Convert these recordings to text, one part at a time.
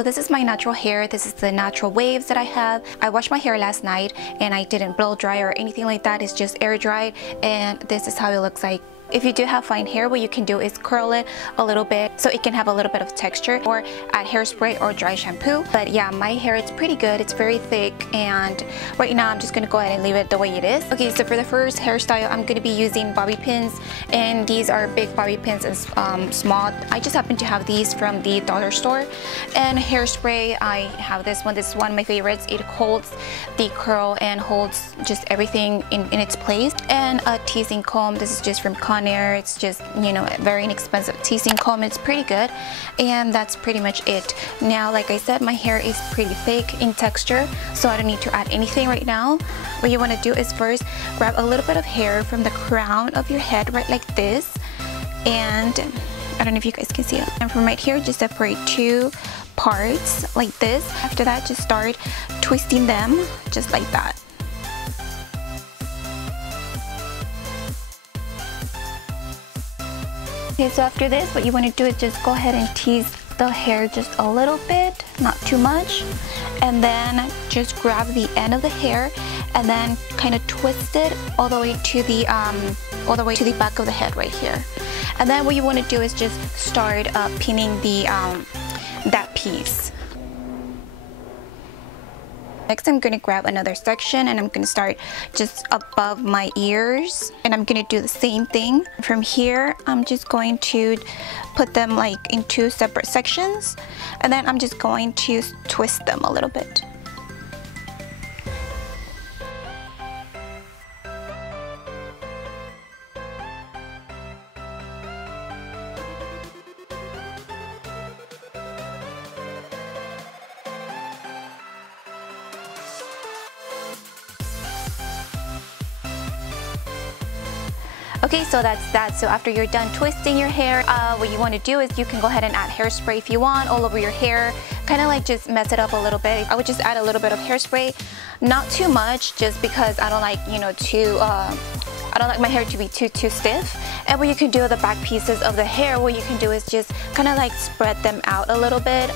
So this is my natural hair. This is the natural waves that I have. I washed my hair last night and I didn't blow dry or anything like that. It's just air dried, and this is how it looks like. If you do have fine hair, what you can do is curl it a little bit so it can have a little bit of texture, or add hairspray or dry shampoo. But yeah, my hair, it's pretty good. It's very thick, and right now I'm just gonna go ahead and leave it the way it is. Okay, so for the first hairstyle, I'm gonna be using bobby pins, and these are big bobby pins and small. I just happen to have these from the dollar store. And hairspray, I have this one. This is one of my favorites. It holds the curl and holds just everything in its place. And a teasing comb. This is just from It's just, you know, a very inexpensive teasing comb. It's pretty good, and that's pretty much it. Now, like I said, my hair is pretty thick in texture, so I don't need to add anything right now. What you want to do is first grab a little bit of hair from the crown of your head, right like this, and I don't know if you guys can see it. And from right here, just separate two parts like this. After that, just start twisting them just like that. Okay, so after this, what you want to do is just go ahead and tease the hair just a little bit, not too much, and then just grab the end of the hair and then kind of twist it all the way to the back of the head right here. And then what you want to do is just start pinning the that piece. Next, I'm going to grab another section and I'm going to start just above my ears, and I'm going to do the same thing. From here, I'm just going to put them like in two separate sections, and then I'm just going to twist them a little bit. Okay, so that's that. So after you're done twisting your hair, what you want to do is you can go ahead and add hairspray if you want all over your hair. Kind of like just mess it up a little bit. I would just add a little bit of hairspray, not too much, just because I don't like, you know, I don't like my hair to be too stiff. And what you can do with the back pieces of the hair, what you can do is just kind of like spread them out a little bit.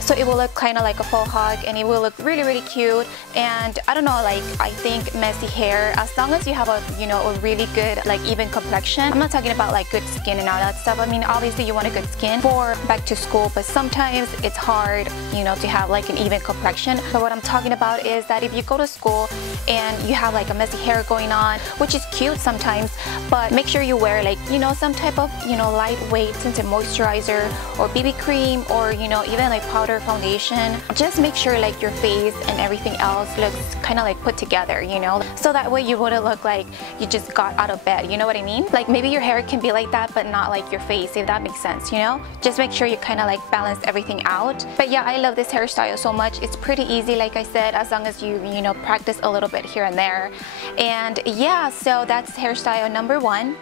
So it will look kind of like a faux hug, and it will look really cute. And I don't know, like, I think messy hair, as long as you have a, you know, a really good like even complexion. I'm not talking about like good skin and all that stuff. I mean, obviously you want a good skin for back to school, but sometimes it's hard, you know, to have like an even complexion. But what I'm talking about is that if you go to school and you have like a messy hair going on, which is cute sometimes, but make sure you wear like, you know, some type of, you know, lightweight tinted moisturizer or BB cream, or, you know, even like powder foundation. Just make sure like your face and everything else looks kind of like put together, you know, so that way you wouldn't look like you just got out of bed, you know what I mean? Like maybe your hair can be like that, but not like your face, if that makes sense, you know? Just make sure you kind of like balance everything out. But yeah, I love this hairstyle so much. It's pretty easy, like I said, as long as you know, practice a little bit here and there. And yeah, so that's hairstyle number 1.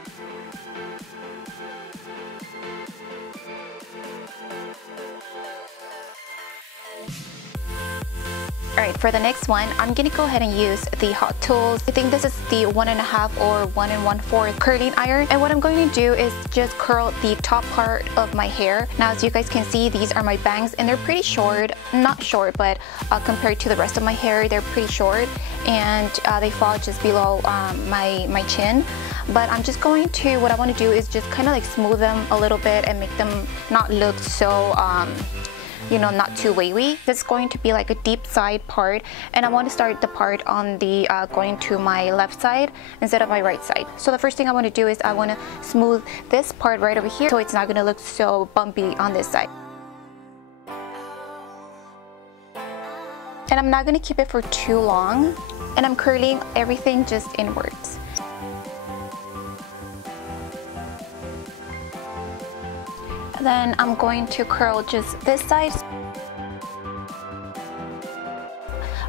Alright, for the next one, I'm gonna go ahead and use the Hot Tools. I think this is the 1.5 or 1 1/4 curling iron. And what I'm going to do is just curl the top part of my hair. Now, as you guys can see, these are my bangs, and they're pretty short. Not short, but compared to the rest of my hair, they're pretty short, and they fall just below my chin. But I'm just going to, what I want to do is just kind of like smooth them a little bit and make them not look so you know, not too wavy. This is going to be like a deep side part, and I want to start the part on the going to my left side instead of my right side. So the first thing I want to do is I want to smooth this part right over here, so it's not going to look so bumpy on this side. And I'm not going to keep it for too long, and I'm curling everything just inwards. Then I'm going to curl just this side.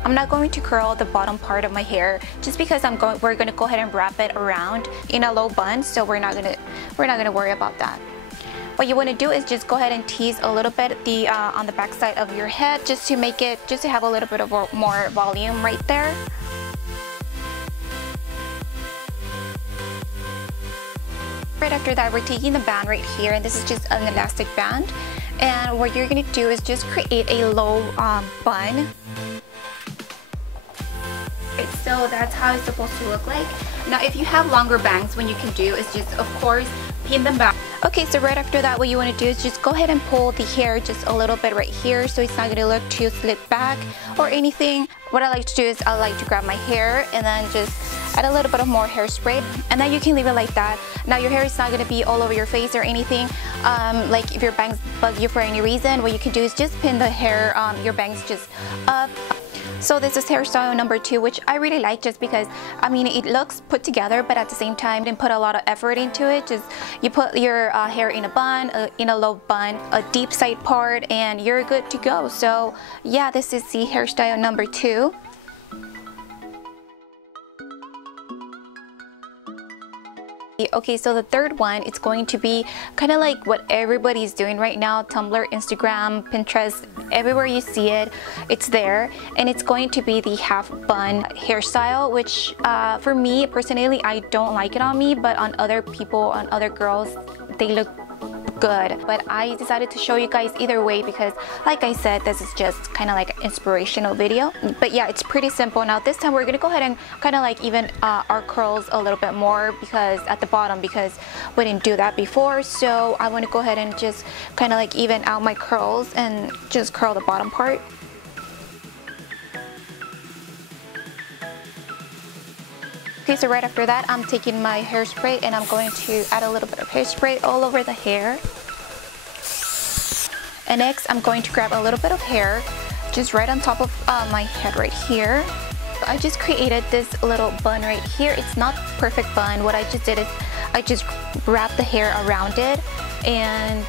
I'm not going to curl the bottom part of my hair just because we're going to go ahead and wrap it around in a low bun, so we're not going to worry about that. What you want to do is just go ahead and tease a little bit on the back side of your head, just to have a little bit of more volume right there. Right after that, we're taking the band right here, and this is just an elastic band, And what you're gonna do is just create a low bun. So that's how it's supposed to look like. Now if you have longer bangs, what you can do is just, of course, pin them back. Okay, so right after that, what you want to do is just go ahead and pull the hair just a little bit right here, so it's not going to look too slicked back or anything. What I like to do is I like to grab my hair and then just add a little bit of more hairspray, and then you can leave it like that. Now your hair is not going to be all over your face or anything. Like if your bangs bug you for any reason, what you can do is just pin the hair, your bangs just up. So this is hairstyle number 2, which I really like just because, I mean, it looks put together, but at the same time, didn't put a lot of effort into it. Just you put your hair in a bun, in a low bun, a deep side part, and you're good to go. So yeah, this is the hairstyle number 2. Okay, so the third one, it's going to be kind of like what everybody's doing right now. Tumblr, Instagram, Pinterest, everywhere you see it, it's there. And it's going to be the half bun hairstyle, which for me personally, I don't like it on me, but on other people, on other girls, they look good. But I decided to show you guys either way because, like I said, this is just kind of like an inspirational video. But yeah, it's pretty simple. Now this time we're gonna go ahead and kind of like even our curls a little bit more, because at the bottom, because we didn't do that before. So I want to go ahead and just kind of like even out my curls and just curl the bottom part. Okay, so right after that, I'm taking my hairspray and I'm going to add a little bit of hairspray all over the hair. And next, I'm going to grab a little bit of hair just right on top of my head right here. I just created this little bun right here. It's not perfect bun. What I just did is I just wrapped the hair around it, and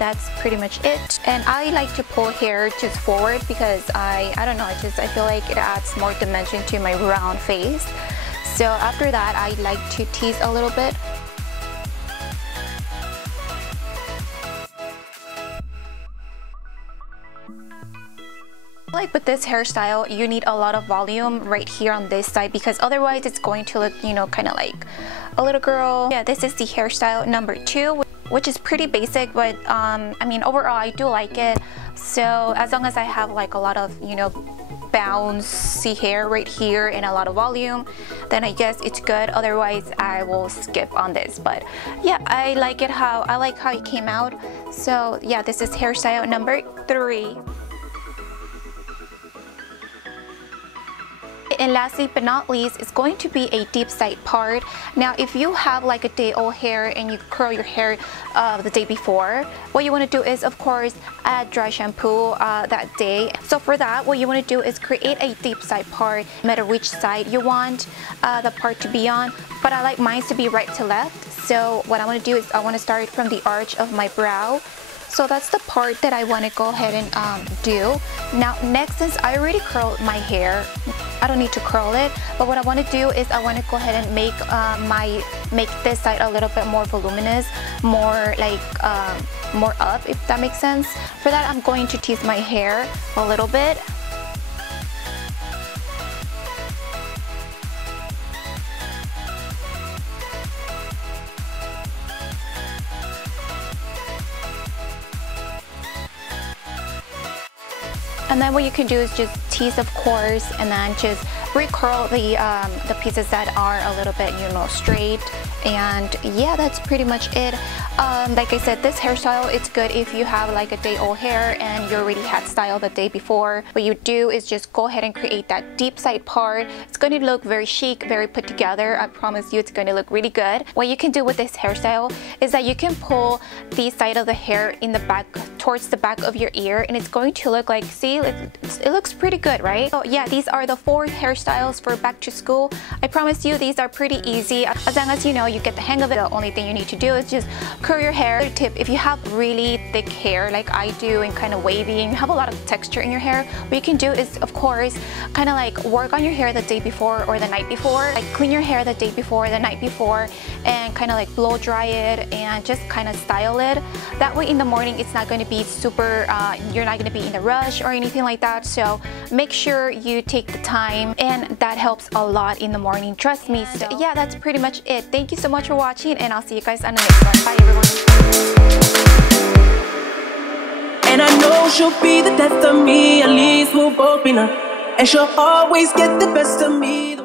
that's pretty much it. And I like to pull hair just forward because I don't know, I feel like it adds more dimension to my round face. So after that, I like to tease a little bit. Like with this hairstyle, you need a lot of volume right here on this side, because otherwise it's going to look, you know, kind of like a little girl. Yeah, this is the hairstyle number 2, which is pretty basic, but I mean, overall I do like it. So as long as I have like a lot of, you know, bouncy hair right here and a lot of volume, then I guess it's good. Otherwise I will skip on this. But yeah, I like it how it came out. So yeah, this is hairstyle number 3. And lastly but not least, it's going to be a deep side part. Now if you have like a day old hair and you curl your hair the day before, what you want to do is, of course, add dry shampoo that day. So for that, what you want to do is create a deep side part, no matter which side you want the part to be on. But I like mine to be right to left. So what I want to do is I want to start from the arch of my brow. So that's the part that I want to go ahead and do. Now next, since I already curled my hair, I don't need to curl it, but what I want to do is I want to go ahead and make this side a little bit more voluminous, more like more up, if that makes sense. For that, I'm going to tease my hair a little bit. And then what you can do is just tease, of course, and then just recurl the pieces that are a little bit, you know, straight. And yeah, that's pretty much it. Like I said, this hairstyle, it's good if you have like a day old hair and you already had style the day before. What you do is just go ahead and create that deep side part. It's going to look very chic, very put together. I promise you, it's going to look really good. What you can do with this hairstyle is that you can pull the side of the hair in the back, towards the back of your ear, and it's going to look like, see, it looks pretty good, right? So yeah, these are the 4 hairstyles for back to school. I promise you, these are pretty easy. As long as you know, you get the hang of it, the only thing you need to do is just curl your hair. Another tip, if you have really thick hair like I do and kind of wavy and you have a lot of texture in your hair, what you can do is, of course, kind of like work on your hair the day before or the night before. Like clean your hair the day before, the night before, and kind of like blow dry it and just kind of style it. That way in the morning it's not going to be super, you're not going to be in a rush or anything like that. So make sure you take the time, and that helps a lot in the morning, trust me. So yeah, that's pretty much it. Thank you so much for watching, and I'll see you guys on the next one. Bye everyone. know she'll be the death of me. At least we'll both be numb, and she'll always get the best of me.